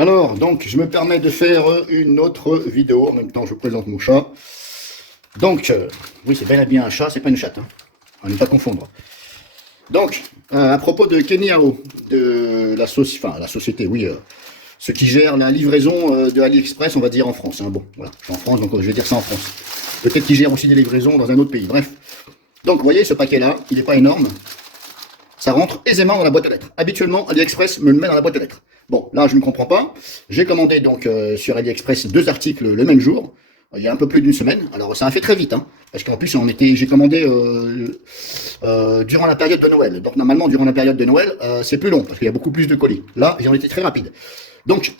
Alors, donc, je me permets de faire une autre vidéo. En même temps, je vous présente mon chat. Donc, oui, c'est bel et bien un chat, c'est pas une chatte. Hein. On ne pas confondre. Donc, à propos de Kenyao, de la société, oui, ceux qui gèrent la livraison de AliExpress, on va dire en France. Hein. Bon, voilà, je suis en France, donc je vais dire ça en France. Peut-être qu'ils gèrent aussi des livraisons dans un autre pays. Bref. Donc, vous voyez, ce paquet-là, il n'est pas énorme. Ça rentre aisément dans la boîte aux lettres. Habituellement, AliExpress me le met dans la boîte aux lettres. Bon, là, je ne comprends pas. J'ai commandé donc sur AliExpress 2 articles le même jour, il y a un peu plus d'une semaine. Alors, ça a fait très vite, hein, parce qu'en plus, j'ai commandé durant la période de Noël. Donc, normalement, durant la période de Noël, c'est plus long, parce qu'il y a beaucoup plus de colis. Là, ils ont été très rapides. Donc,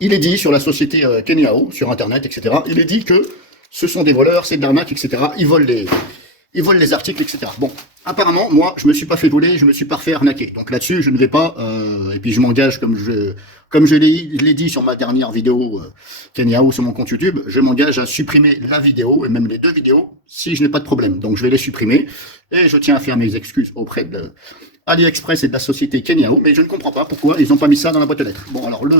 il est dit sur la société Kenyao, sur Internet, etc., il est dit que ce sont des voleurs, c'est de l'arnaque, etc. Ils volent les articles, etc. Bon, apparemment, moi, je me suis pas fait voler, je me suis pas fait arnaquer. Donc là-dessus, je ne vais pas, et puis je m'engage, comme je l'ai dit sur ma dernière vidéo Kenyao sur mon compte YouTube, je m'engage à supprimer la vidéo, et même les 2 vidéos, si je n'ai pas de problème. Donc je vais les supprimer, et je tiens à faire mes excuses auprès de AliExpress et de la société Kenyao, mais je ne comprends pas pourquoi ils n'ont pas mis ça dans la boîte aux lettres. Bon, alors là,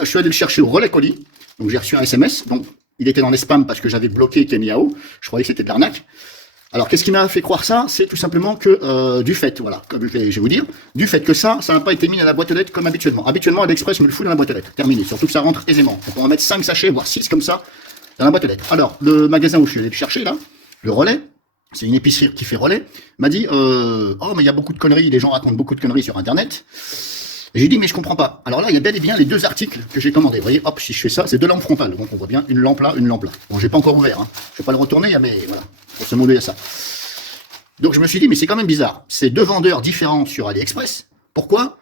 je suis allé le chercher au relais colis, donc j'ai reçu un SMS, donc il était dans les spams parce que j'avais bloqué Kenyao, je croyais que c'était de l'arnaque. Alors, qu'est-ce qui m'a fait croire ça? C'est tout simplement que du fait, voilà, comme je vais vous dire, du fait que ça n'a pas été mis dans la boîte aux lettres comme habituellement. Habituellement, AliExpress me le fout dans la boîte aux lettres. Terminé. Surtout que ça rentre aisément. Donc, on va mettre 5 sachets, voire 6 comme ça, dans la boîte aux lettres. Alors, le magasin où je suis allé le chercher, là, le relais, c'est une épicerie qui fait relais, m'a dit oh, mais il y a beaucoup de conneries, les gens racontent beaucoup de conneries sur Internet. Et j'ai dit, mais je comprends pas. Alors là, il y a bel et bien les 2 articles que j'ai commandés. Vous voyez, hop, si je fais ça, c'est 2 lampes frontales. Donc, on voit bien une lampe là, une lampe là. Bon, j'ai pas encore ouvert, hein. Je vais pas le retourner, mais voilà. Pour ce monde, il y a ça. Donc je me suis dit, mais c'est quand même bizarre. C'est 2 vendeurs différents sur AliExpress. Pourquoi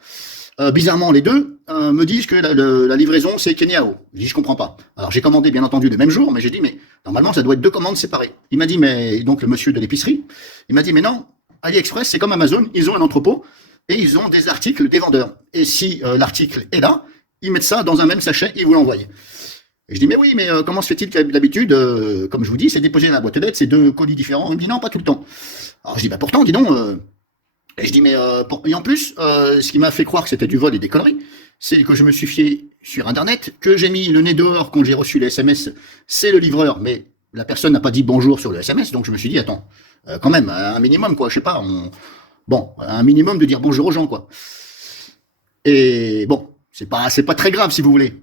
bizarrement, les 2 me disent que la livraison, c'est Kenyao. Je dis, je comprends pas. Alors j'ai commandé, bien entendu, le même jour, mais j'ai dit, mais normalement, ça doit être 2 commandes séparées. Il m'a dit, mais donc le monsieur de l'épicerie, il m'a dit, mais non, AliExpress, c'est comme Amazon, ils ont un entrepôt et ils ont des articles des vendeurs. Et si l'article est là, ils mettent ça dans un même sachet et vous l'envoient. Et je dis, mais oui, mais comment se fait-il que d'habitude, comme je vous dis, c'est déposé dans la boîte aux lettres, c'est 2 colis différents. Il me dit, non, pas tout le temps. Alors je dis, bah pourtant, dis donc. Et je dis, mais et en plus, ce qui m'a fait croire que c'était du vol et des conneries, c'est que je me suis fié sur Internet, que j'ai mis le nez dehors quand j'ai reçu les SMS, c'est le livreur, mais la personne n'a pas dit bonjour sur le SMS, donc je me suis dit, attends, quand même, un minimum, quoi, je sais pas, bon, un minimum de dire bonjour aux gens, quoi. Et bon, c'est pas très grave, si vous voulez.